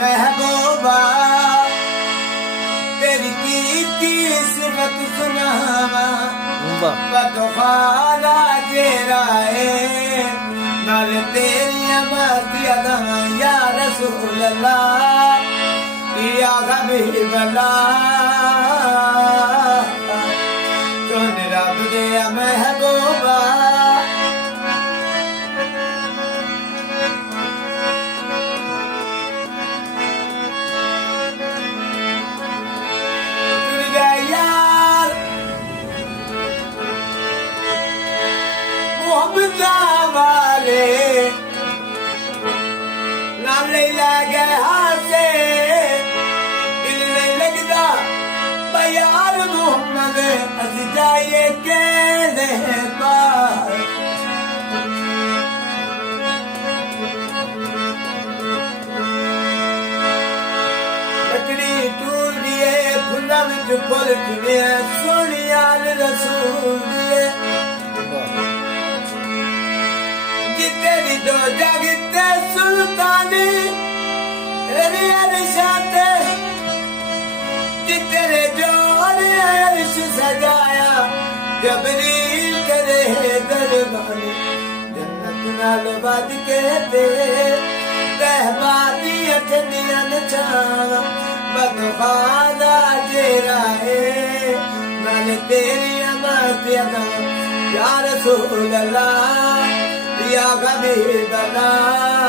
महबूबा तेरी की सिफत सुनावा बतखारा जेराए नाल तेरी अमती अदा या रसूल अल्लाह या हबीब अल्लाह चुन रब दे महबूबा वाले नाम ले लगे हासे दिल नहीं लगता यार मोहम्मद अस जाइए के पार लकड़ी टूट दिए फुला विच फुल खिले सोनिया रसूल दिए तेरी दो जगते सुल्तानी तेरी अरशाते तेरे जोड़े अर्श सजाया जबरील करे दरबानी जन्नत नाल बद के ते रहबाती अठनिया नचावा बदखादा जेरा है नाल तेरी अमत अदा या रसूल अल्लाह या हबीब अल्लाह